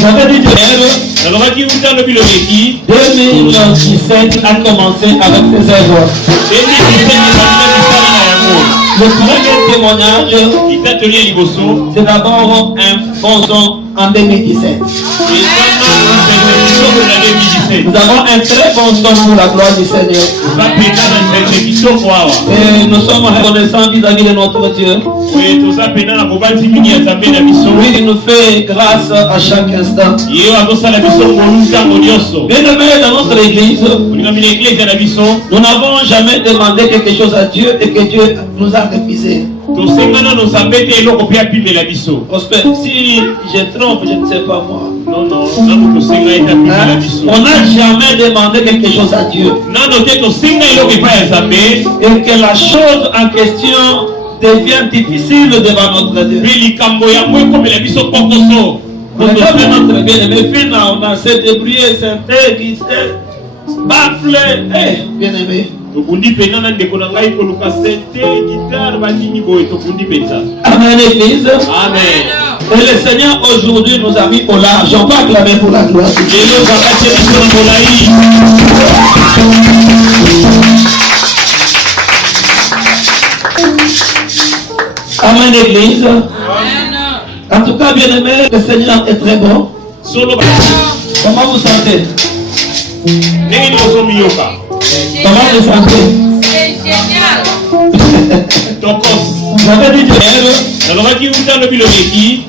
J'avais dit que 2017 a commencé avec ses œuvres. Le premier témoignage, c'est d'abord un bon son en 2017. Nous avons un très bon son pour la gloire du Seigneur. Et nous sommes reconnaissants vis-à-vis de notre Dieu. Oui, il nous fait grâce à chaque instant. Bien-aimés dans notre église, nous n'avons jamais demandé quelque chose à Dieu et que Dieu nous a refusé. Si je trompe, je ne sais pas moi. On n'a jamais demandé quelque chose à Dieu. Et que la chose en question devient difficile devant notre Dieu. On a se débrouillé, synthé, guitare, bafflé, bien-aimé. Amen, Église. Amen. Et le Seigneur aujourd'hui nous a mis au large. On va acclamer pour la gloire. Amen, Église. En tout cas, bien aimé, le Seigneur est très bon. Comment vous sentez? Comment vous sentez? C'est génial. J'avais dit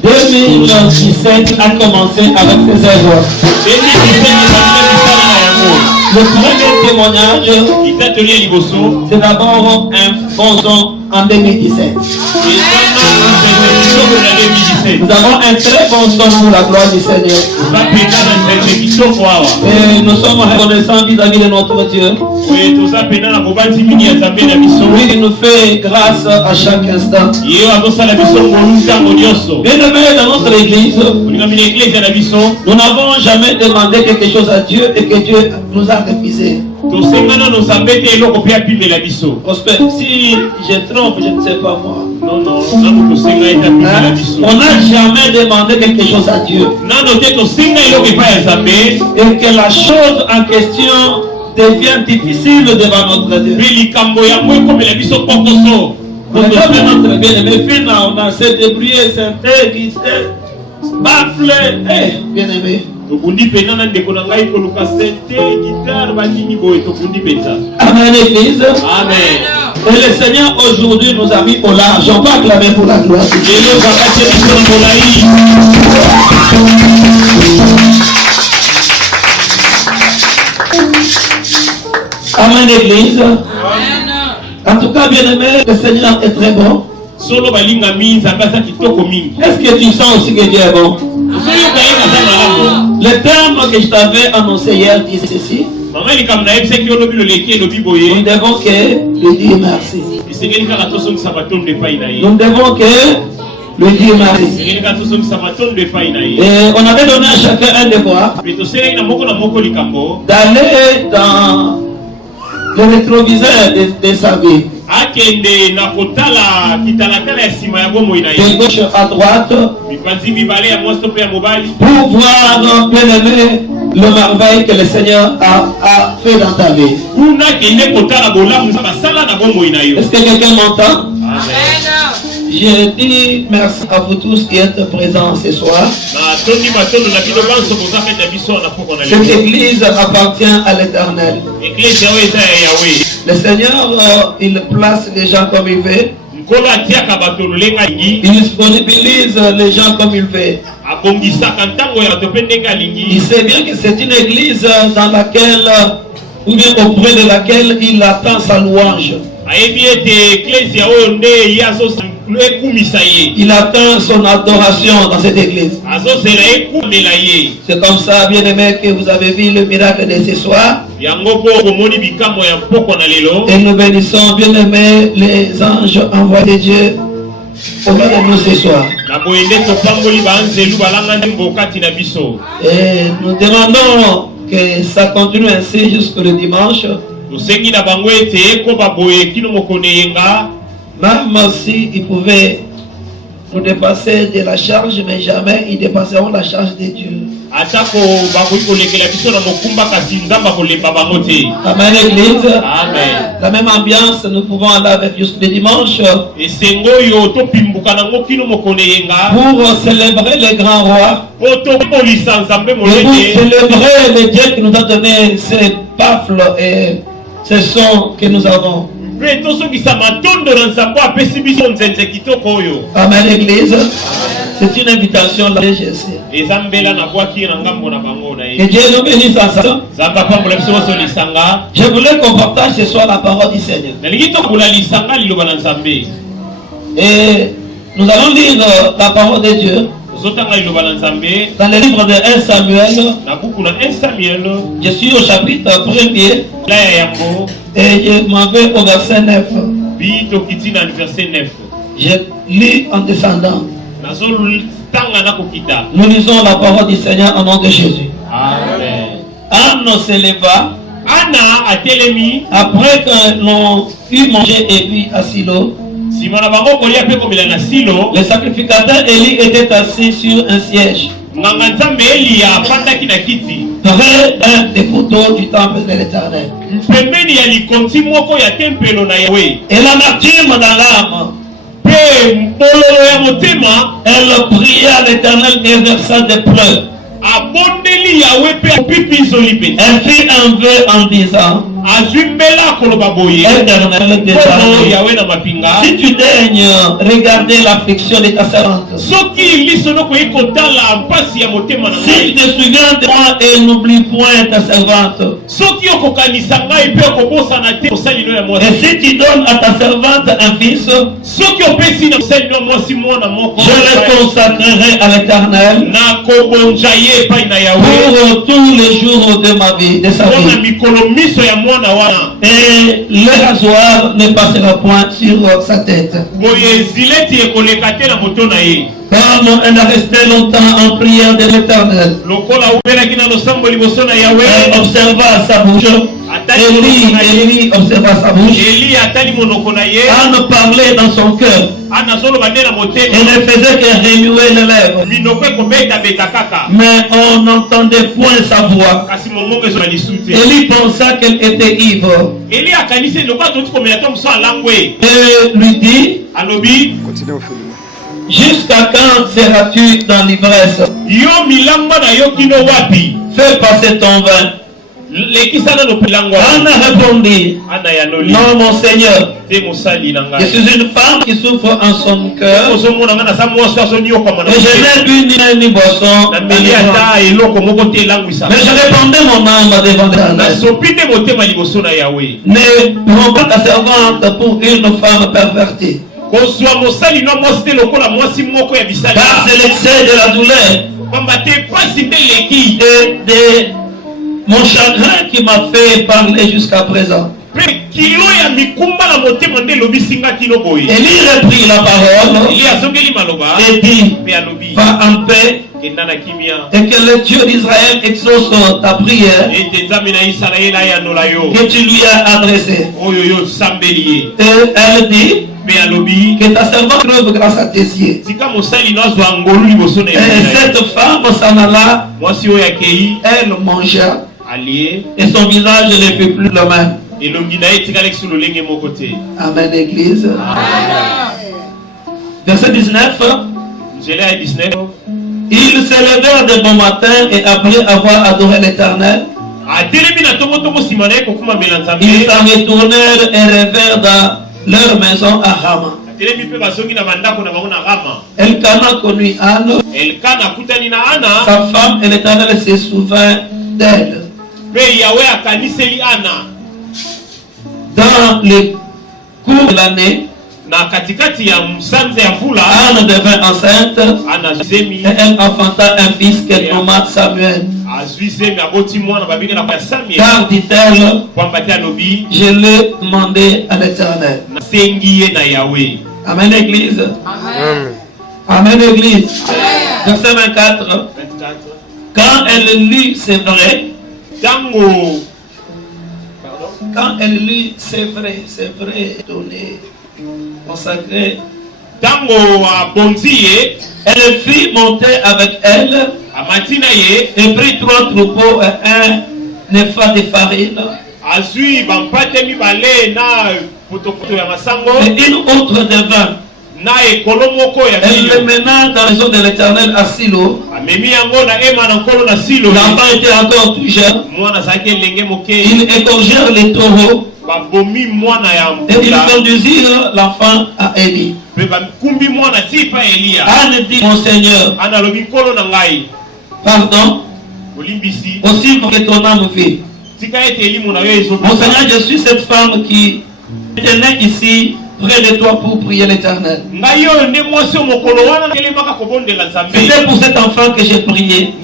que 2017 a commencé avec ses œuvres. Le premier témoignage, c'est d'abord un bon son en 2017. Nous avons un très bon son pour la gloire du Seigneur. Et nous sommes reconnaissants vis-à-vis de notre Dieu. Oui, il nous fait grâce à chaque instant. Bien-aimés dans notre église, nous n'avons jamais demandé quelque chose à Dieu et que Dieu nous a refusé. Si je trompe, je ne sais pas moi. On n'a jamais demandé quelque chose à Dieu. Et que la chose en question devient difficile devant notre Dieu. On a se débrouillé, synthé, guitare, bafflé, bien-aimé. Amen, Église. Amen. Et le Seigneur aujourd'hui nous a mis au large. On va acclamer pour la gloire. Amen, Église. Amen. En tout cas, bien aimé, le Seigneur est très bon. Est-ce que tu sens aussi que Dieu est bon? Le terme que je t'avais annoncé hier dit ceci. Nous devons que lui dire merci. Nous devons que lui dire merci. Et on avait donné à chacun un devoir d'aller dans le rétroviseur de sa vie. De gauche à droite pour voir, bien aimé, le merveille que le Seigneur a fait dans ta vie. Est-ce que quelqu'un m'entend? Amen. Je dis merci à vous tous qui êtes présents ce soir. Cette église appartient à l'Éternel. Le Seigneur, il place les gens comme il veut. Il disponibilise les gens comme il veut. Il sait bien que c'est une église dans laquelle, ou bien auprès de laquelle il attend sa louange. Il attend son adoration dans cette église. C'est comme ça, bien aimé, que vous avez vu le miracle de ce soir. Et nous bénissons, bien aimé, les anges envoyés de Dieu auprès de nous ce soir. Et nous demandons que ça continue ainsi jusqu'au dimanche. Même si il pouvait nous dépasser de la charge, mais jamais ils dépasseront la charge de Dieu. Amen, Église. Amen. La même ambiance, nous pouvons aller avec jusqu'au dimanche pour célébrer les grands rois. Et pour célébrer le Dieu qui nous a donné ces baffles et ces sons que nous avons. Amen, Église. C'est une invitation là. Que Dieu nous bénisse ensemble. Je voulais qu'on partage ce soir la parole du Seigneur. Et nous allons lire la parole de Dieu dans le livre de 1 Samuel. Je suis au chapitre 1er et je m'en vais au verset 9. Je lis en descendant. Nous lisons la parole du Seigneur au nom de Jésus. Amen. Anne se leva après que l'on eut mangé et bu à Silo. Le sacrificateur Élie était assis sur un siège près d'un des poteaux du temple de l'Éternel. Et l'amertume dans l'âme, elle pria à l'Éternel et versa des pleurs. Elle fit un vœu en disant: Éternel des armées, si tu daignes regarder l'affliction de ta servante, si tu te souviens de moi et n'oublie point ta servante, et si tu donnes à ta servante un fils, je le consacrerai à l'Éternel pour tous les jours de ma vie, de sa vie. Et le rasoir ne passera point sur sa tête. Comme elle a resté longtemps en prière de l'Éternel, elle observa sa bouche. Élie observa sa bouche. Anne parlait dans son cœur. Elle ne faisait que remuer les lèvres, mais on n'entendait point sa voix. Élie pensa qu'elle était ivre et lui dit: jusqu'à quand seras-tu dans l'ivresse? Fais passer ton vin. Anna répondit: non, mon Seigneur, je suis une femme qui souffre en son cœur et je n'ai bu ni boisson, mais je répandais mon âme devant l'Éternel. Ne prends pas ta servante pour une femme pervertie, par l'excès de la douleur et de mon chagrin qui m'a fait parler jusqu'à présent. Élie reprit la parole et dit: va en paix et que le Dieu d'Israël exauce ta prière que tu lui as adressée. Et elle dit: que ta servante trouve grâce à tes yeux. Et cette femme s'en alla, elle mangea et son visage ne fut plus le même. Amen, Église. Verset 19. Ils se levèrent de bon matin et après avoir adoré l'Éternel, ils s'en retournèrent et revinrent dans leur maison à Rama. Elkana connut Anne, sa femme, et l'Éternel se souvint d'elle. Dans le cours de l'année, Anne devint enceinte et elle enfanta un fils qu'elle nomma Samuel. Car, dit-elle, je l'ai demandé à l'Éternel. Amen, Église. Amen. Amen, Église. Verset 24. Quand elle lut, c'est vrai. Quand elle lut, c'est vrai, donné, consacré Tango a bonzié. Elle fit monter avec elle. Et prit 3 troupeaux et un épha de farine. Et une autre de vin. Elle le mena dans les eaux de l'Éternel à Silo. L'enfant était encore tout jeune. Ils égorgèrent les taureaux. Et ils conduisirent l'enfant à Élie. Anne dit, mon Seigneur, pardon, aussi pour que ton âme vive. Mon Seigneur, je suis cette femme qui était née ici près de toi pour prier l'Éternel. C'était pour cet enfant que j'ai prié. Et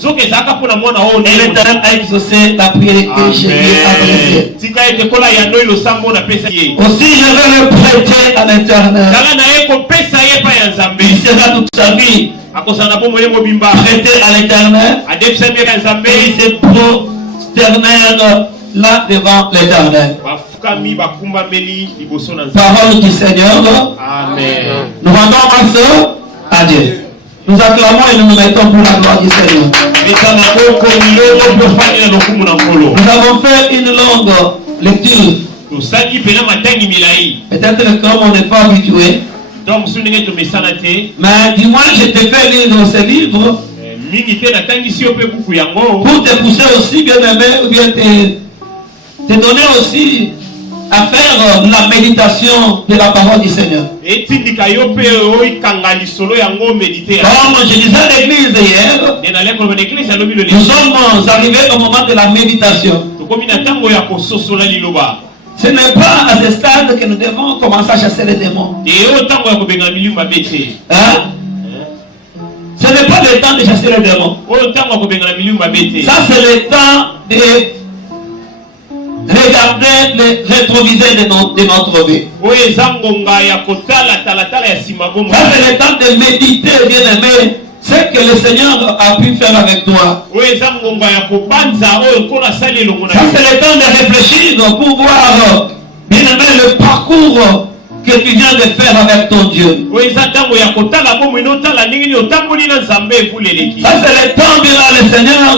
l'Éternel a exaucé la prière que j'ai adressée. Aussi je vais le prêter à l'Éternel. Il sera toute sa vie prêté à l'Éternel. Et il se prosternèrent là devant l'Éternel. Parole du Seigneur. Amen. Nous rendons grâce à Dieu. Nous acclamons et nous nous mettons pour la gloire du Seigneur. Nous avons fait une longue lecture. Peut-être que comme on n'est pas habitué, mais du moins je te fais lire ce livre pour te pousser aussi, bien aimé, ou bien te donner aussi à faire la méditation de la parole du Seigneur. Comme je disais à l'église hier, nous sommes arrivés au moment de la méditation. Ce n'est pas à ce stade que nous devons commencer à chasser les démons. Hein? Ce n'est pas le temps de chasser les démons. Ça c'est le temps de regarder les rétroviseurs de notre vie. Ça c'est le temps de méditer, bien aimé, ce que le Seigneur a pu faire avec toi. Ça c'est le temps de réfléchir pour voir, bien aimé, le parcours que tu viens de faire avec ton Dieu. Ça c'est le temps, bien là, le Seigneur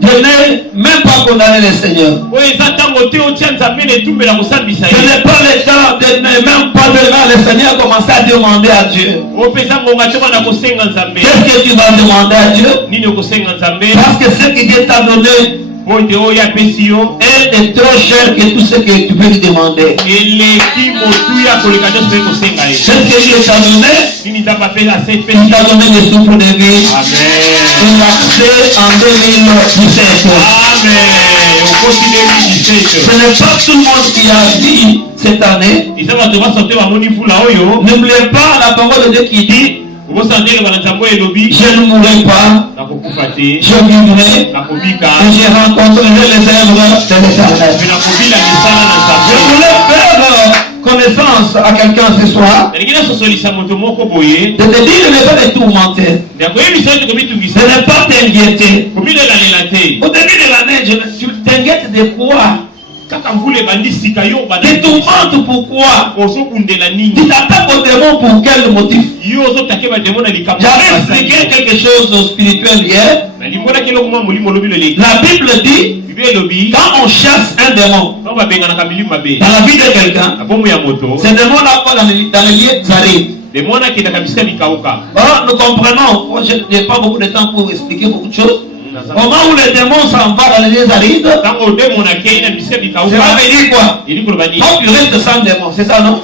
de ne même pas condamner le Seigneur. Ce n'est pas le temps de ne même pas devant le Seigneur commencer à demander à Dieu. Qu'est-ce que tu vas demander à Dieu? Parce que ce que Dieu t'a donné est trop cher que tout ce que tu peux lui demander. Ce que Dieu t'a donné, il t'a donné le souffle de vie. Et l'accès en 2017. Ce n'est pas tout le monde qui a dit cette année. N'oubliez pas la parole de Dieu qui dit: je ne mourrai pas, je vivrai et je rencontrerai les œuvres de l'Éternel. Je voulais faire connaissance à quelqu'un ce soir, de te dire ne pas te tourmenter, de ne pas t'inquiéter. Au début de l'année, tu t'inquiètes de quoi? Tu tourmentes pourquoi? Tu t'attaques au démon pour quel motif? J'avais expliqué quelque chose spirituel hier. La Bible dit, quand on chasse un démon dans la vie de quelqu'un, ce démon-là va dans les lieux arides. Nous comprenons, je n'ai pas beaucoup de temps pour expliquer beaucoup de choses. Au moment où le démon s'en va dans les lieux arides, ça veut dire quoi? Donc tu restes sans démon, c'est ça, non?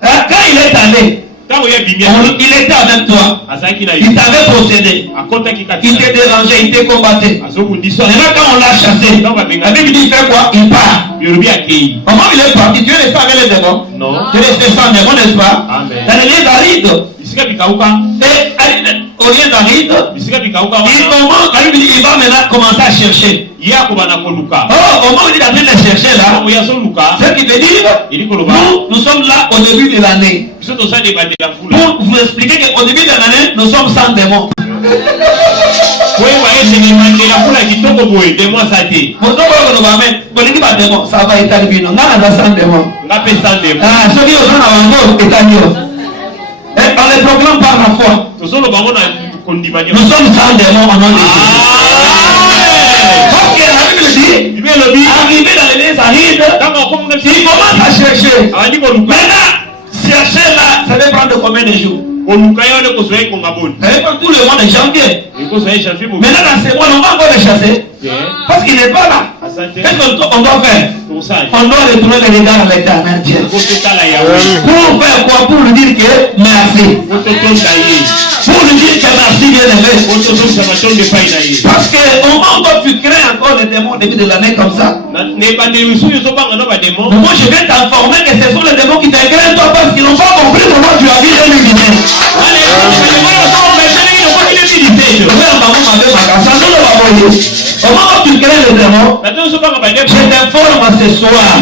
Quand il est allé, il était avec toi, il t'avait possédé, il te dérangeait, il te combattait. Maintenant quand on l'a chassé, la Bible dit: il fait quoi? Il part. Au moment où il est parti, tu es resté avec les démons? Non. Tu es resté sans démon, n'est-ce pas? Dans les lieux arides. Et au lieu d'aride, il va maintenant commencer à chercher. Au moment où il est en train de chercher là, ce qui veut dire, nous sommes là au début de l'année. Pour vous expliquer qu'au début de l'année, nous sommes sans démons. Ça va être arrivé. Non, on les proclame par la foi. Nous sommes sans démons en nom de Jésus. Parce que la Bible dit, arriver dans l'église, arrive, il commence à chercher. Maintenant, chercher là, ça va prendre combien de jours? Tout le monde est janvier. Maintenant, dans ces mois, on va encore le chasser. Parce qu'il n'est pas là. Qu'est-ce qu'on doit faire? On doit retourner les regards à l'éternel Dieu. Pour faire quoi? Pour lui dire que merci. Pour lui dire que merci, bien aimé. Parce que au moment où tu crées encore les démons au début de l'année comme ça. Moi, je vais t'informer que ce sont les démons qui t'égrènent toi parce qu'ils n'ont pas compris comment tu as dit l'unité. Au moment où tu crées les démons, je t'informe ce soir. En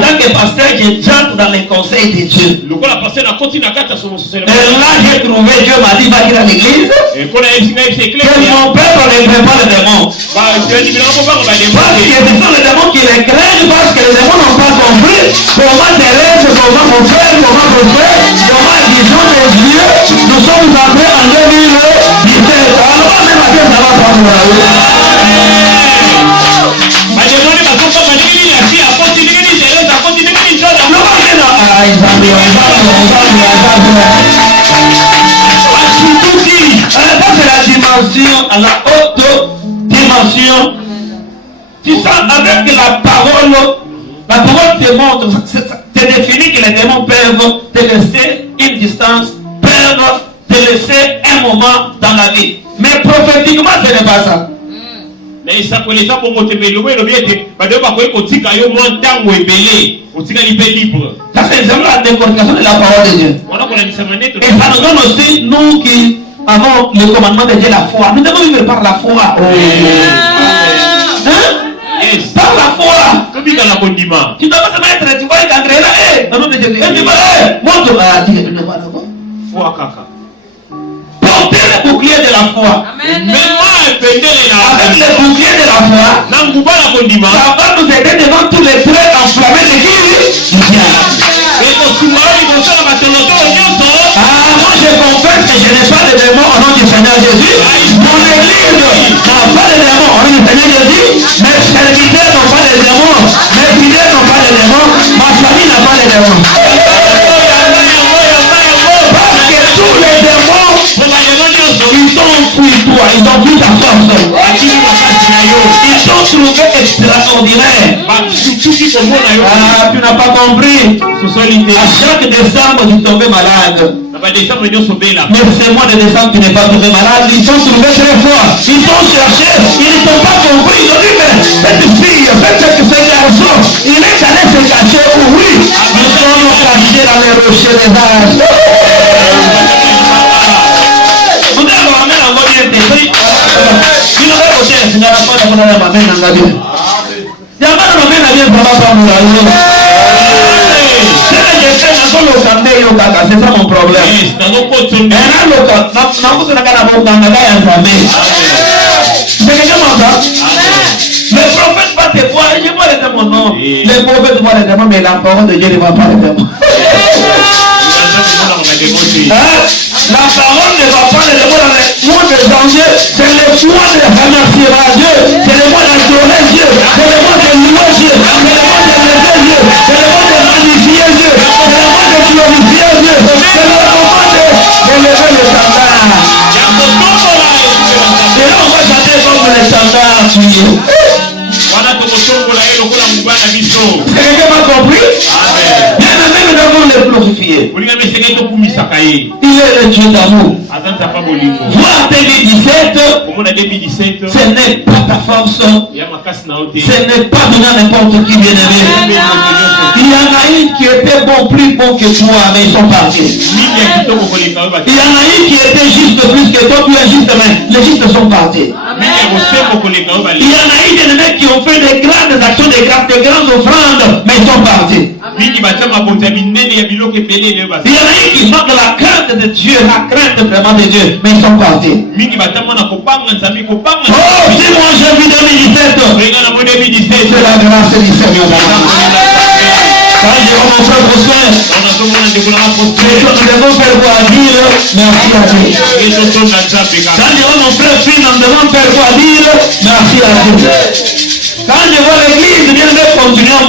tant que pasteur, je chante dans les conseils de Dieu. Et là, j'ai trouvé, Dieu m'a dit, va dire à l'église, que mon peuple ne crée pas les démons. Parce que ce sont les démons qui les craignent, parce que les démons n'ont pas compris comment Thérèse, comment mon frère, comment mon frère, comment disons les dieux, nous sommes entrés en 2017. Alors, même à Dieu, ça va prendre la route. C'est la dimension, à la haute dimension. Tu sens avec la parole te montre, te définit que les démons peuvent te laisser une distance, peuvent te laisser un moment dans la vie. Mais prophétiquement, ce n'est pas ça. Ça c'est la décortication de la parole de Dieu. Et ça nous donne aussi, nous qui avons le commandement de Dieu, la foi. Nous devons vivre par la foi. Hein? Par la foi. Tu dois pas te mettre, tu vois, quand tu es là, dans le nom de Jésus. Et tu vas, montre. Foi, caca. Portez le bouclier de la foi. Avec le bouclier de la foi, ça va nous aider devant tous les traits enflammés de qui? Moi je confesse que je n'ai pas de démons au nom du Seigneur Jésus. Mon église n'a pas de démons au nom du Seigneur Jésus. Mes serviteurs n'ont pas de démons. Mes fidèles n'ont pas de démons. Ma famille n'a pas de démons. Parce que tous les démons, ils t'ont fui toi, ils ont pris ta force. Ils t'ont trouvé extraordinaire. Tu n'as pas compris. À chaque décembre, tu tombais malade. Mais ce mois de décembre, tu n'es pas tombé malade. Ils t'ont trouvé très fort. Ils t'ont cherché. Ils ne t'ont pas compris. Ils ont dit, mais cette fille, ce garçon, il est allé se cacher. Oui, nous sommes cachés dans les rochers des âges. Vous devez vous ramener en mode intégris. Il aurait voté le Seigneur à la fin de la main dans la vie. Il n'y a pas de main dans la vie, ça va pas nous la vie. C'est ça mon problème. C'est quelqu'un m'entend? Le prophète va te voir, je vois les démons, non. Le prophète voit les démons, mais la parole de Dieu ne va pas les démons. La parole ne va pas les démons dans le mois de janvier. C'est le mois de remercier Dieu. C'est le mois d'adorer Dieu. C'est le mois de louer Dieu. C'est le mois de lever Dieu. C'est le mois de magnifier Dieu. C'est le mois de glorifier Dieu. C'est le moment de lever le standard. Et là on va chanter comme le standard. Quelqu'un m'a compris? Bien aimé, nous devons le glorifier. Il est le Dieu d'amour. Voir 2017, ce n'est pas ta force. Ce n'est pas donné à n'importe qui, bien aimé. Il y en a une qui était plus bon que toi, mais ils sont partis. Il y en a une qui était juste plus que toi, puis injuste, mais les justes sont partis. Il y en a eu des mecs qui ont fait des grandes actions, des grandes offrandes, mais ils sont partis. Il y en a eu qui manquent la crainte de Dieu, la crainte vraiment de Dieu, mais ils sont partis. Oh, si moi j'ai vu 2017, c'est la grâce du Seigneur. Quand je vois mon frère prospère, nous devons faire quoi dire merci à Dieu. Quand je vois mon frère Phil, nous devons faire quoi dire merci à Dieu. Quand je vois l'église, bien aimé, continuons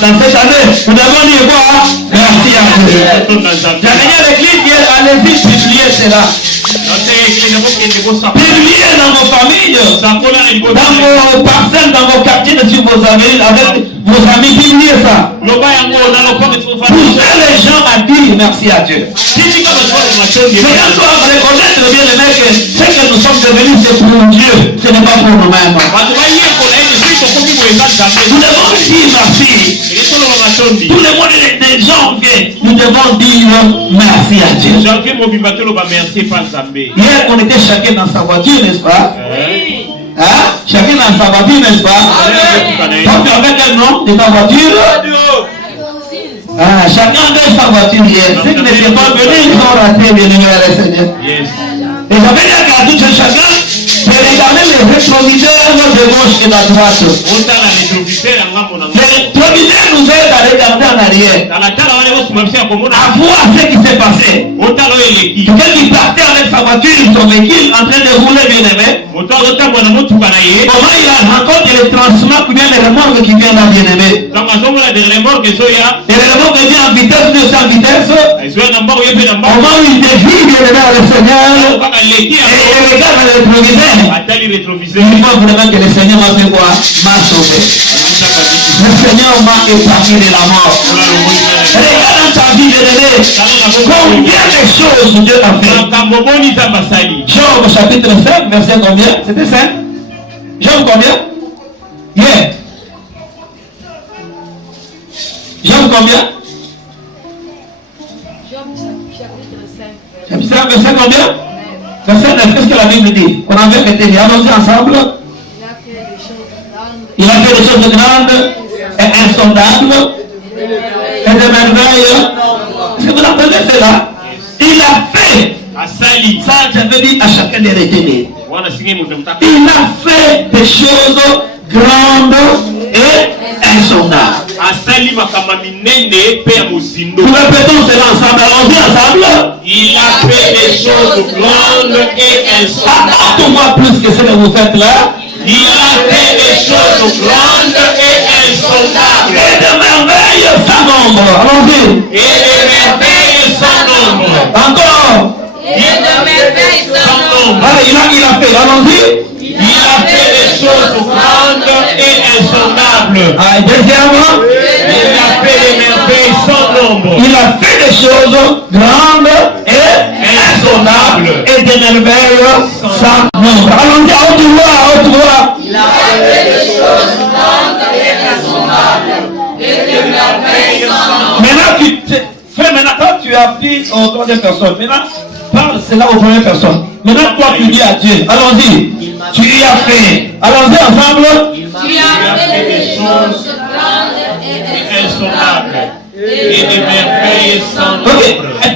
dans cette année, nous devons dire quoi? Merci à Dieu. J'ai l'église, allez-y, publiez cela. Publiez dans vos familles, dans vos parcelles, dans vos quartiers, sur vos amis, avec vos amis, publiez ça. Poussez les gens à dire merci à Dieu. Mais quand on va reconnaître bien les mecs, c'est que nous sommes devenus, c'est pour Dieu, ce n'est pas pour nous-mêmes. Nous devons dire merci. Tout le monde des gens viennent. Nous devons dire merci à Dieu. Hier, on était chacun dans sa voiture, n'est-ce pas? Hein? Chacun dans sa voiture, n'est-ce pas? Donc, avec quel nom de ta voiture? Ah, chacun avait sa voiture hier. Ceux qui n'étaient pas venus, ils ont raté, bien aimé le Seigneur. Et j'avais dit à tout chacun de regarder les rétroviseurs de gauche et de droite. Les rétroviseurs nous aident à regarder en arrière, à voir ce qui s'est passé. Quelqu'un qui partait avec sa voiture, son véhicule, en train de rouler, bien aimé. Comment il rencontre les transports ou bien les remorques qui viennent là, bien aimé. Et les remorques viennent en vitesse, de sans vitesse. Au moment où il dévie, bien aimé, le Seigneur, et il regarde les rétroviseurs. Il faut vraiment que le Seigneur m'a fait quoi? M'a sauvé. Le Seigneur m'a épargné de la mort. Regarde dans ta vie, bien-aimé, combien de choses Dieu a fait. Job chapitre 5, verset combien? C'était 5? Job combien? Yeah. Job combien? Job chapitre 5. Chapitre 5, verset combien? Verset 9, qu'est-ce que la Bible dit? On avait été, allons-y ensemble. Il a fait des choses grandes et insondables et de merveilles. Est-ce que vous entendez cela? Il a fait. Ça, j'avais dit à chacun de retenir. Il a fait des choses grandes et insondables. Nous répétons cela ensemble. Allons-y ensemble. Il a fait des choses grandes et insondables. Apporte-moi plus que ce que vous faites là. Il a fait des choses grandes et insondables. Et de merveilles sans nombre. Allons-y. Et de merveilles sans nombre. Encore. Et de merveilles sans nombre. Allez, il a fait. Allons-y. Il a fait des choses grandes et insondables. Ah, deuxièmement. Il a fait des merveilles sans nombre. Il a fait des choses grandes et insondables. Et des merveilles sans nombre. Allons-y à haute voix, à haute voix. Il a fait des choses grandes et insondables. Et des merveilles sans nombre. Maintenant, quand tu as pris aux troisième personne, maintenant, parle cela aux premières personnes. Maintenant, toi, tu dis à Dieu, allons-y, tu y as fait. Allons-y ensemble. Tu as fait des choses grandes et insondables. Et des merveilles sans nombre. Ok,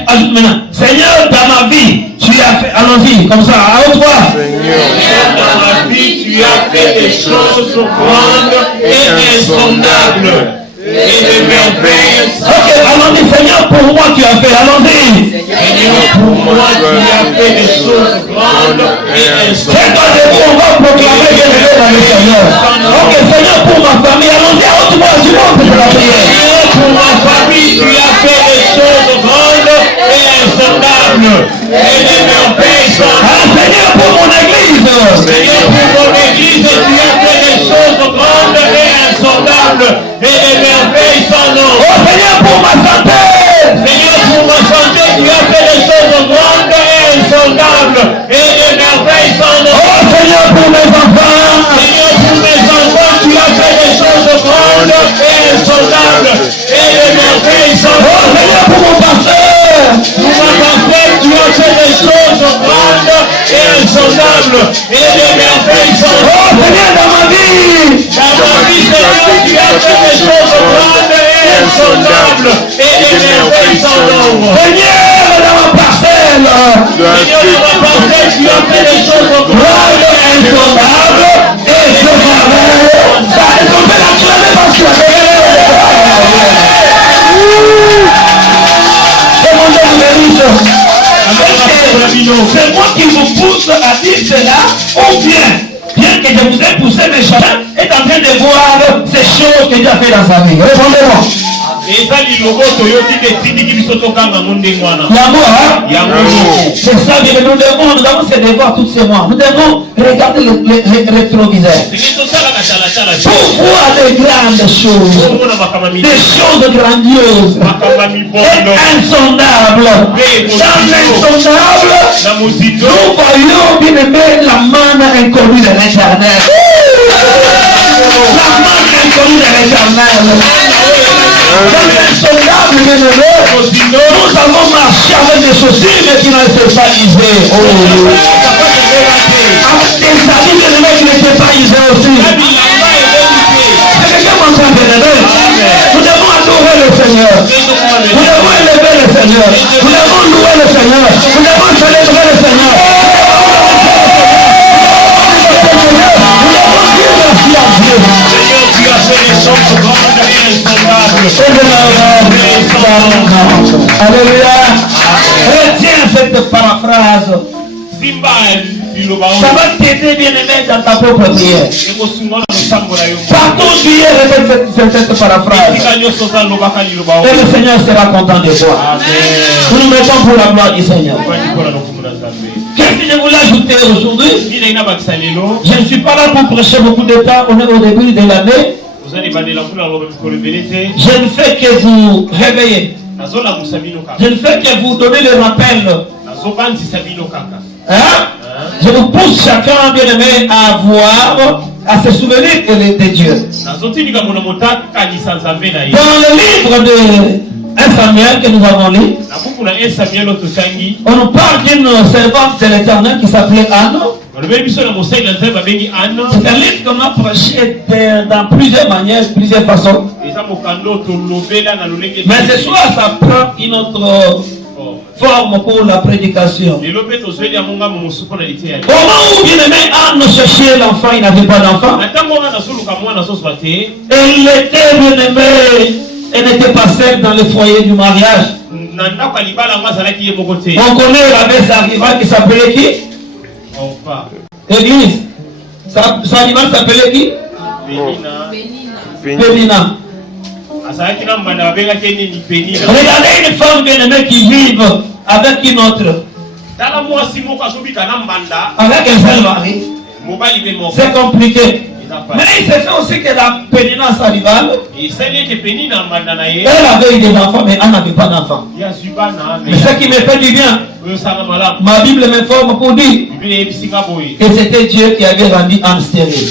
ajoute maintenant. Seigneur, dans ma vie, tu as fait, allons-y, comme ça, à haute voix. Seigneur, dans ma vie, tu as fait des choses grandes et insondables. Et des merveilles sans nombre. Ok, allons-y, Seigneur, pour moi, tu as fait, allons-y. Seigneur, pour moi, tu as fait des choses grandes et C'est insondables. quand on va proclamer que je vais dans le Seigneur. Ok, Seigneur, pour ma famille, allons-y, à haute voix, tu vois, c'est la prière. Seigneur, pour ma famille, tu as fait des choses grandes et insondables. Et des merveilles sans nombre. Ah, Seigneur, pour mon église. Seigneur, pour mon église, tu as fait des choses grandes et insondables. Et des merveilles sans nombre. Oh, Seigneur, pour ma santé. Seigneur, pour ma santé, tu as fait des choses grandes et insondables. Et des merveilles sans nombre. Oh, Seigneur, pour mes enfants. Seigneur, pour mes enfants, tu as fait des choses grandes et insondables. Et des merveilles sans Oh, nombre. Seigneur, pour mon pasteur. Pour ma pasteur, tu as fait des choses grandes et insondable et des merveilles sans Oh nombre. Seigneur, dans ma vie, Dans ma vie, Seigneur, tu as fait des choses grandes et insondables et des merveilles sans nombre. Seigneur, dans ma parcelle, Seigneur, dans ma parcelle, tu as fait des choses grande, grandes et insondable, et je m'arrête. Ça, est-ce qu'on peut l'acclamer parce que demandez le mérite. C'est moi qui vous pousse à dire cela, ou bien que je vous ai poussé, mais chacun est en train de voir ces choses que Dieu a fait dans sa vie. Répondez-moi. Et ça, l'illogo, Toyoti, Titi, qui sont au camp, Mondémoana. L'amour, hein? Yamour. C'est ça que nous devons se devoir tous ces mois. Nous devons regarder les rétroviseurs. Pour voir des grandes choses, des choses grandioses, et insondables. Dans l'insondable, nous voyons bien aimé la manne inconnue de l'éternel. La manne inconnue de l'éternel. Dans l'insondable, bien aimé, nous avons marché avec des chaussures mais qui n'étaient pas usées. Avec des habits bien aimés qui n'étaient pas usés aussi. C'est quelqu'un qui m'entend bien aimé. Nous devons adorer le Seigneur. Nous devons élever le Seigneur. Nous devons louer le Seigneur. Nous devons célébrer le Seigneur. Seigneur, tu as fait des choses grandes et insondables. Alléluia. Retiens cette paraphrase. Simba, Ça va t'aider bien aimé dans ta propre prière. Partout tu es, répète cette paraphrase. Et le Seigneur sera content de toi. Nous nous mettons pour la gloire du Seigneur. Qu'est-ce que je voulais ajouter aujourd'hui? Je ne suis pas là pour prêcher beaucoup de temps. On est au début de l'année. Je ne fais que vous réveiller. Je ne fais que vous donner le rappel. Hein? Je vous pousse chacun, bien aimé, à voir, à se souvenir de Dieu. Dans le livre de 1 Samuel que nous avons lu, on nous parle d'une servante de l'Éternel qui s'appelait Anne. C'est un livre qu'on a prêché dans plusieurs manières, plusieurs façons. Mais ce soir, ça prend une autre forme pour la prédication. Au moment où bien aimé Anne cherchait l'enfant, il n'avait pas d'enfant. Elle était bien aimée, elle n'était pas seule dans le foyer du mariage. On connaît la belle arrivante qui s'appelait qui? Église. Sa rivale s'appelait qui? Pénina. Regardez une femme bien aimée qui vit avec une autre. Avec un seul mari. C'est compliqué. Mais il s'est fait aussi que la Pénina, sa rivale, elle avait eu des enfants, mais elle n'avait pas d'enfants. Mais ce qui me fait du bien, ma Bible m'informe pour dire que c'était Dieu qui avait rendu Anne stérile.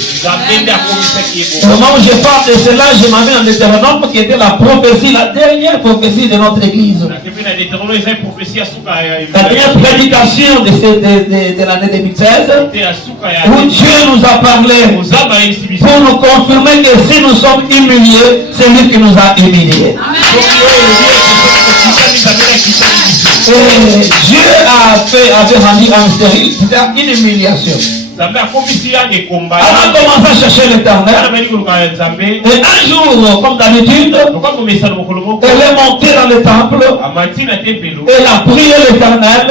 Au moment où je parle de cela, je m'avais en Deutéronome qui était la prophétie, la dernière prophétie de notre église. La dernière prédication de l'année 2016, où Dieu nous a parlé pour nous confirmer que si nous sommes humiliés, c'est lui qui nous a humiliés. Et Dieu avait rendu en stérile, c'était une humiliation. Alors on commence à chercher l'Éternel. Et un jour, comme d'habitude, elle est montée dans le temple. Elle a prié l'Éternel.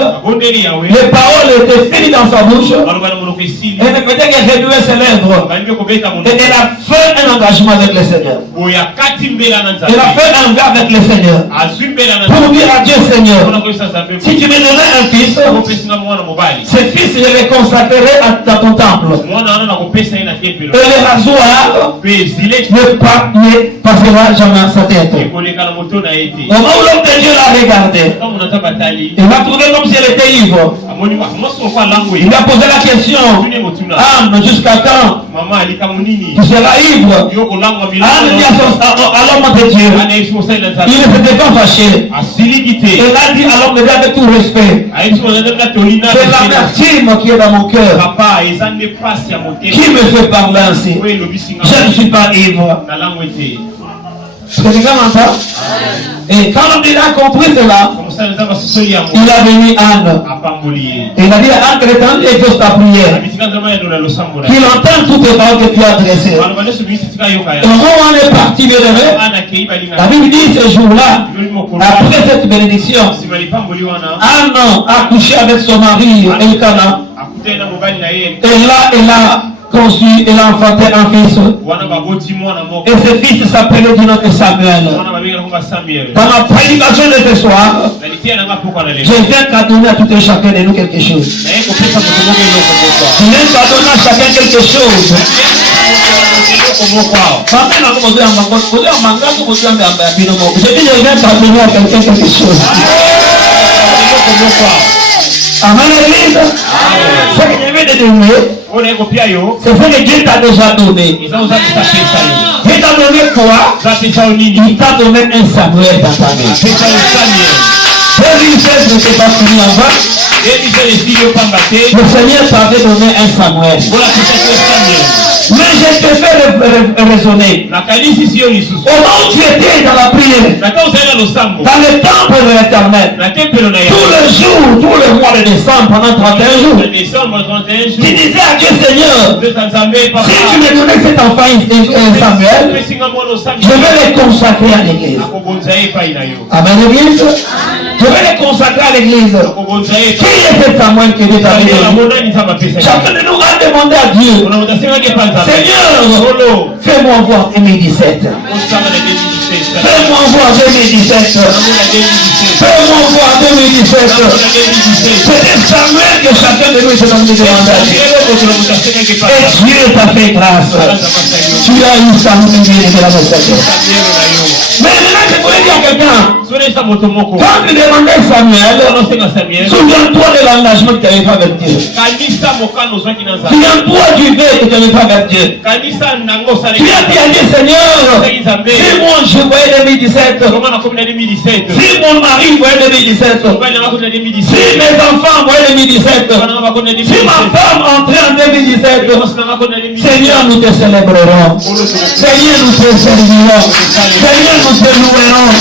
Les paroles étaient finies dans sa bouche. Elle ne faisait que réduire ses lèvres. Et elle a fait un engagement avec le Seigneur. Elle a fait un verre avec le Seigneur. Pour dire à Dieu, Seigneur, si tu me donnais un fils, ce fils, je le consacrerai à ton temple. Et le rasoir ne passera jamais à sa tête. Au moment où l'homme de Dieu l'a regardé, il l'a trouvé comme si elle était ivre. Il a posé la question, Anne, jusqu'à quand tu seras ivre? Anne dit à l'homme de Dieu, il ne s'était pas fâché. Et là, dit à l'homme de Dieu avec tout respect, c'est l'amertume qui est dans mon cœur qui me fait parler ainsi. Je ne suis pas ivre. C'est quelqu'un m'entend? Et quand il a compris cela, il a venu Anne. Et il a dit à Anne que l'Éternel exauce ta prière. Qu'il entende toutes les paroles que tu as adressées. Au moment où on est parti de rêver, la Bible dit ce jour-là, après cette bénédiction, Anne a couché avec son mari Elkana. Et là, elle a conçu, elle a enfanté un fils. Et ce fils s'appelait du nom de Samuel. Dans ma prédication de ce soir, je viens qu'à donner à tout un chacun de nous quelque chose. Je viens qu'à donner à chacun quelque chose. Je dis, je viens qu'à donner à quelqu'un quelque chose. Amen, l'église. Ce que je viens de donner, c'est ce que Dieu t'a déjà donné. Dieu t'a donné quoi? Il t'a donné un Samuel dans ta vie. Dieu ne s'est pas fini en vain. Le Seigneur t'avait donné un Samuel. Mais je te fais raisonner. Comment tu étais dans la prière, dans le temple de l'Éternel, tout le jour, tout le mois de décembre, pendant 31 jours, tu disais à Dieu, Seigneur, si tu me donnais cet enfant Samuel, je vais le consacrer à l'église. Amen, l'église. Je vais le consacrer à l'église. Qui est cet Samuel que Dieu t'a donné? Chacun de nous a demandé à Dieu, Seigneur, fais-moi voir 2017. Fais-moi voir 2017. Fais-moi voir 2017. C'était Samuel que chacun de nous s'est demandé à Dieu. Et Dieu t'a fait grâce. Tu as eu Samuel de la Messager. Mais maintenant, je voulais dire à quelqu'un, quand tu demandais Samuel, souviens-toi de l'engagement que tu avais fait avec Dieu. Souviens-toi du vœu que tu avais fait avec Dieu. Tu as dit, Seigneur, si mon je voyais 2017, si mon mari voyait 2017, si mes enfants voyaient 2017, si ma femme entrait en 2017, Seigneur, nous te célébrerons. Seigneur, nous te servirons. Seigneur, nous te louerons.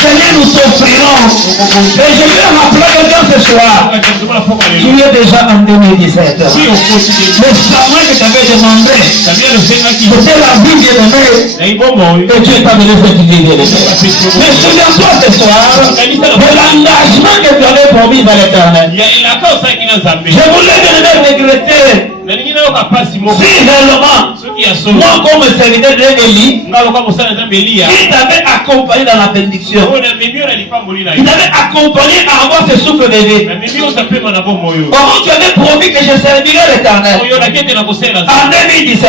Seigneur, nous t'offrirons. Et je vais rappeler quelqu'un ce soir. Tu es déjà en 2017. Le Samuel que tu avais demandé, c'était la vie bien-aimée. Et Dieu t'a donné cette vie bien-aimée. Mais souviens-toi ce soir de l'engagement que tu avais promis dans l'Éternel. Je voulais te regretter. Si réellement, moi comme serviteur d'Élie, il t'avait accompagné dans la bénédiction, il t'avait accompagné à avoir ce souffle de vie. Comment tu avais promis que je servirais l'Éternel en 2017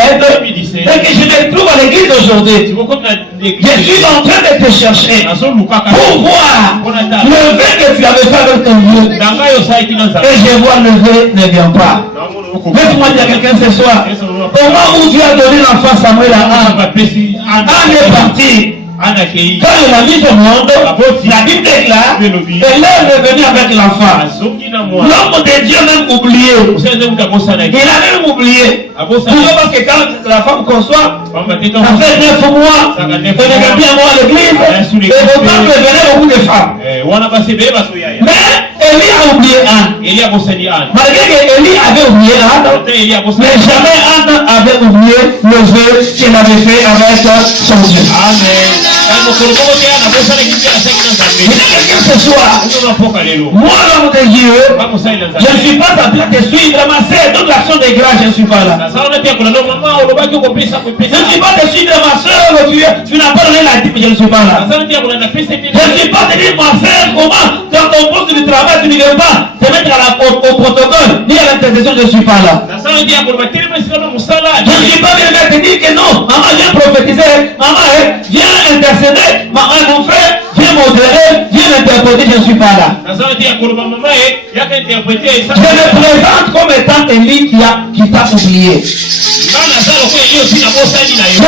et que je me trouve à l'église aujourd'hui. Je suis en train de te chercher pour voir le vœu que tu avais fait avec ton Dieu. Et je vois le vœu ne vient pas. Laisse-moi dire à quelqu'un ce soir, au moment où Dieu a donné l'enfant Samuel à Anne, Anne est partie. Quand il a mis au monde, la Bible déclare, et l'homme est venu avec l'enfant. L'homme de Dieu a même oublié. Il a même oublié. Pourquoi? Parce que quand la femme conçoit, ça fait 9 mois, elle ne vient bien voir l'église, et autant que venaient beaucoup de femmes. Mais Élie a oublié Anne. Malgré que Élie avait oublié Anne, mais jamais Anne avait oublié le vœu qu'elle avait fait avec son Dieu. Amen. Ce soir, moi l'homme de Dieu, je ne suis pas en train de suivre ma sœur, toute l'action de grâce, je ne suis pas là. Je ne suis pas de suivre ma sœur, tu n'as pas donné la dîme, je ne suis pas là. Je ne suis pas de dire ma sœur, comment, dans ton poste de travail, tu ne viens pas te mettre au protocole, ni à l'intercession, je ne suis pas là. Je ne suis pas venu te dire que non, maman vient prophétiser, maman viens intercéder, maman mon frère, viens viens modérer, viens interpréter, je ne suis pas là. Je me présente comme étant Élie qui t'a oublié. Je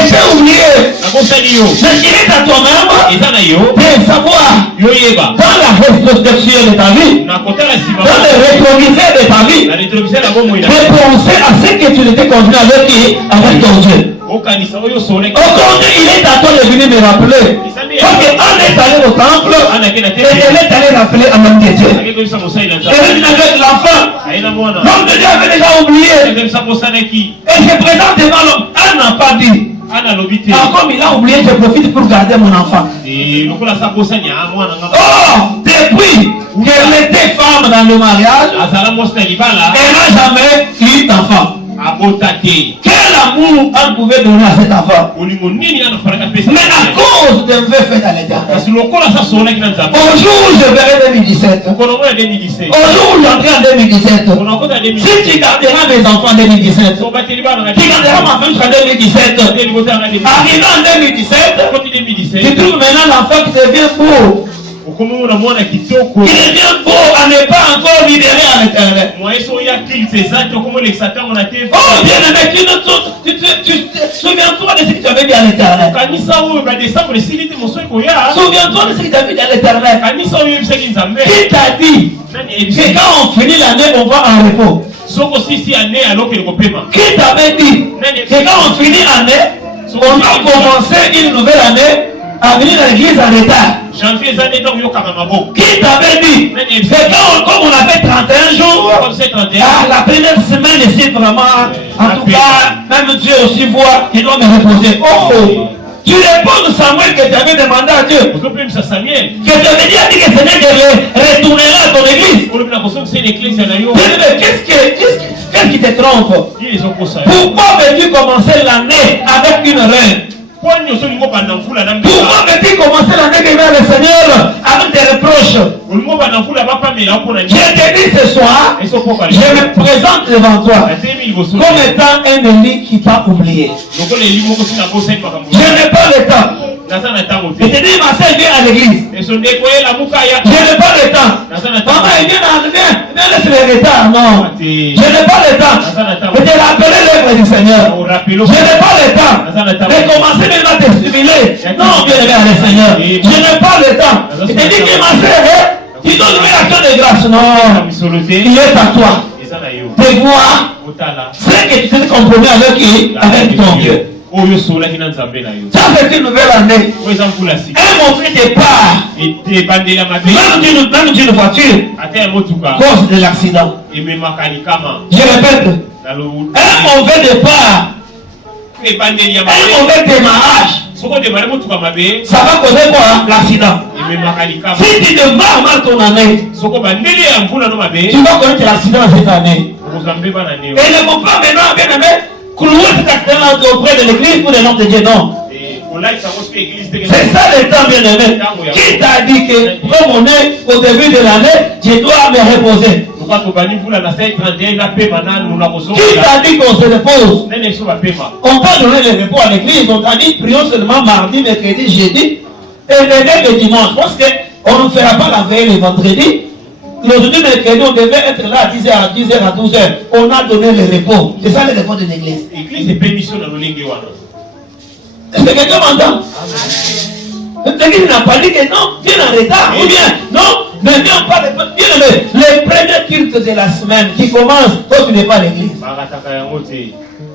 t'ai oublié. Mais il est à toi-même de savoir dans la rétrospection de ta vie, dans le rétroviseur de ta vie, de penser à ce que tu étais conduit avec ton Dieu. Aujourd'hui, il est à toi de venir me rappeler. Parce qu'on est allé au temple et elle est allée rappeler à l'homme de Dieu. Elle est venue avec l'enfant. L'homme de Dieu avait déjà oublié. Et je présente devant l'homme. Elle n'a pas dit. Comme il a oublié, je profite pour garder mon enfant. Oh, depuis qu'elle était femme dans le mariage, elle n'a jamais eu d'enfant. Quel amour on pouvait donner à cet enfant? Mais à cause d'un veuf fait à l'éternel. Au jour où je verrai 2017, au jour où j'entrerai en 2017, si tu garderas mes enfants en 2017, tu garderas ma femme jusqu'en 2017, arrivé en 2017, tu trouves maintenant l'enfant qui devient beau. Il devient beau à ne pas encore libérer à l'éternel. Oh bien aimé, tu souviens-toi de ce que tu avais dit à l'éternel. Souviens-toi de ce que tu avais dit à l'éternel. Qui t'a dit que quand on finit l'année, on va en repos? Qui t'avait dit que quand on finit l'année, on va commencer une nouvelle année à venir à l'église en retard? Qui t'avait dit que comme on a fait 31 jours, la première semaine ici vraiment, en tout cas, même Dieu aussi voit qu'il doit me reposer. Oh, tu réponds Samuel que tu avais demandé à Dieu. Que tu avais dit que Seigneur retournerait à ton église. Qu'est-ce qui te trompe? Pourquoi veux-tu commencer l'année avec une reine? Pourquoi veux-tu commencer l'année devant le Seigneur avec des reproches? Je te dis ce soir, je me présente devant toi comme étant un ennemi qui t'a oublié. Je n'ai pas le temps. Je te dis, ma soeur, viens à l'église. Je n'ai pas le temps. Maman, viens laisse le retard. Non. Je n'ai pas le temps. Je te rappeler l'œuvre du Seigneur. Je n'ai pas le temps de commencer même à te stimuler. Non, bien aimé le Seigneur. Je n'ai pas le temps. Je te dis que ma soeur, tu donnes une action de grâce. Non. Il est à toi de voir ce que tu t'es compromis avec ton Dieu. Ça c'est une nouvelle année. Un mauvais départ. Même d'une voiture. Cause de l'accident. Je répète. Un mauvais départ. Un mauvais démarrage. Ça va causer quoi? L'accident. Si tu démarres mal ton année, tu vas connaître l'accident cette année. Et ne faut pas maintenant, bien aimé, clouer cet accident auprès de l'église pour le nom de Dieu, non. C'est ça le temps, bien aimé. Qui t'a dit que comme on est au début de l'année, je dois me reposer? Qui t'a dit qu'on se repose? On va donner le repos à l'église. On t'a dit prions seulement mardi, mercredi, jeudi et le dimanche. Parce qu'on ne fera pas la veille le vendredi. Aujourd'hui, mercredi, on devait être là à 10h, à 10h, à 12h. On a donné le repos. C'est ça le repos de l'église. L'église est permission dans le lingue. Est-ce que quelqu'un m'entend? L'église n'a pas dit que non, viens en retard. Ou bien, non, ne viens pas. Les premiers cultes de la semaine qui commencent, toi tu n'es pas à l'église.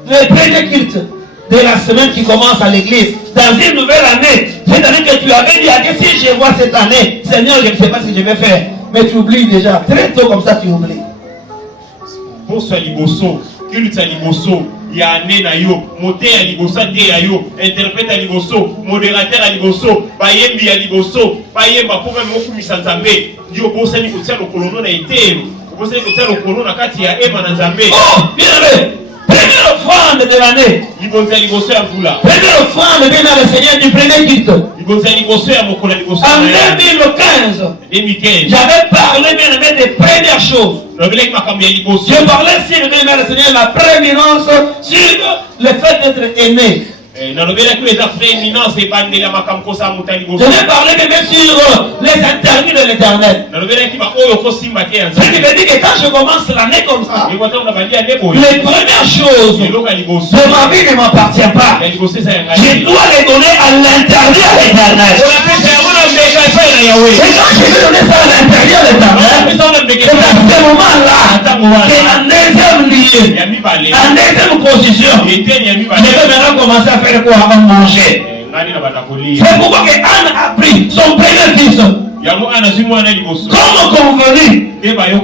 Les premiers cultes de la semaine qui commence à l'église, dans une nouvelle année, c'est-à-dire que tu avais dit à Dieu, si je vois cette année, Seigneur, je ne sais pas ce que je vais faire. Mais tu oublies déjà. Très tôt comme ça, tu oublies. Bosso à liboso, culte à liboso, yane na yo, moté à liboso, té à yo, interprète à liboso, modérateur à liboso, bayembi à liboso, bayemba pour même beaucoup misanzambe. Yo bossa ni kotia le colono na été. Bossa ni kotia le colono na kati ya ema na nzambe. Oh, bien aimé. Première offrande de l'année. Liboso à liboso à vula. Première offrande de le Seigneur du premier culte. Liboso à liboso à mokola liboso. En 2015. 2015. J'avais parlé bien aimé des premières choses. Je parlais sur le Seigneur, la prééminence sur le fait d'être aimé. Je vais parler même sur les interdits de l'Éternel. Ce qui veut dire que quand je commence l'année comme ça, les premières choses de ma vie ne m'appartiennent pas. Je dois les donner à l'interdit à l'Éternel. Et quand je vais donner ça à l'interdit à l'Éternel, c'est à ce moment-là que la deuxième lieu, la deuxième position, je vais maintenant commencer à faire quoi? À manger. C'est pourquoi que Anne a pris son premier fils. Comme convenu, il est allé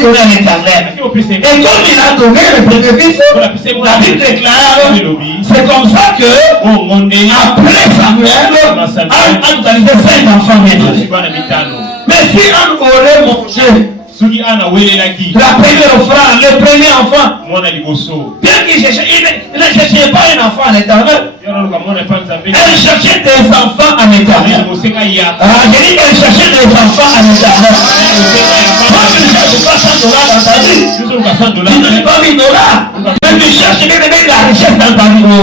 donner à l'Éternel. Et comme il a donné le premier fils, la Bible déclare, c'est comme ça que, après Samuel, Anne a totalisé 5 enfants. Mais si Anne aurait mangé la première offrande, le premier enfant, bien qu'il cherchait, il ne cherchait pas un enfant à l'Éternel. Elle cherchait des enfants à l'Éternel. Je dis qu'elle cherchait des enfants à l'Éternel. Quand tu ne cherches pas $100 dans ta vie, tu n'as pas $1000. Mais tu cherches de mettre la richesse dans ta vie. Donc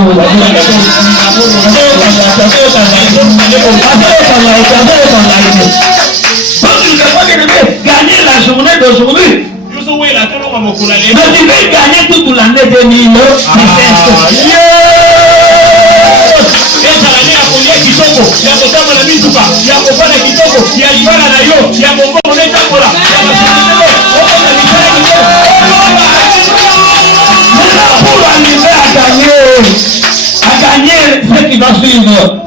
tu ne peux pas gagner la journée d'aujourd'hui. Mais tu veux gagner toute l'année 2017. Pour arriver à gagner ce qui va suivre,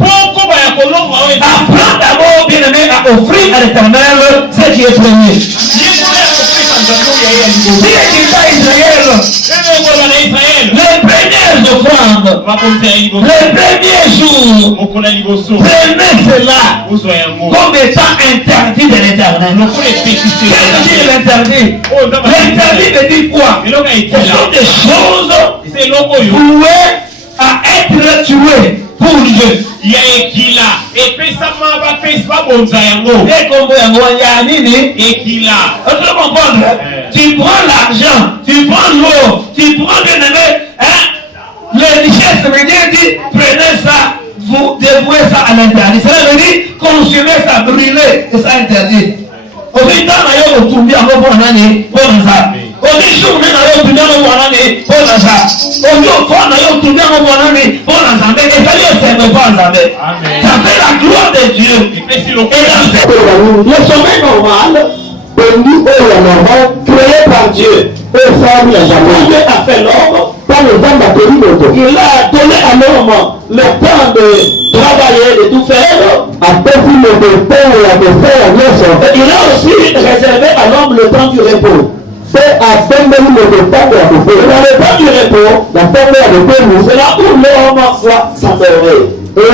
apprends d'abord, bien aimé, à offrir à l'Éternel ce qui est premier. Les premières offrandes, les premiers jours, prenez cela comme étant interdit de l'Éternel. Qu'est-ce que dit l'interdit? L'interdit veut dire quoi? Ce sont des choses vouées à être tuées pour Dieu. Et tu prends l'argent, tu prends l'eau, tu prends bien aimé, les richesses, veut dire, prenez ça, vous dévouez ça à l'interdit. Cela veut dire, consommer ça, brûler, et ça interdit. Au bout d'un temps, on va tourner à vos bonnes années, pour ça. Au bout d'un journée, on va tourner à vos bonnes années, pour ça. Au bout d'un temps, on va tourner à vos bonnes années, pour ça. Et ça ne sert pas à ça. Ça fait la gloire de Dieu. Le sommeil normal, créé par Dieu. Dieu a fait l'homme. Il a donné à l'homme le temps de travailler, de tout faire. Il a aussi réservé à l'homme le temps du repos. Le temps du repos, c'est là où l'homme va s'endormir. C'est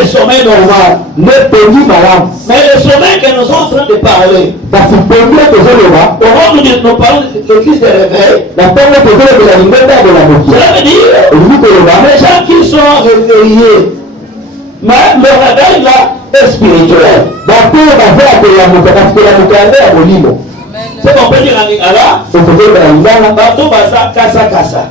le sommeil normal. Mais le sommeil que nous sommes en train de parler, au moment où nous parlons de l'église de réveil, cela veut dire les gens qui sont réveillés, mais le réveil là est spirituel. C'est qu'on peut dire en lingala, bateau baza kasa kasa.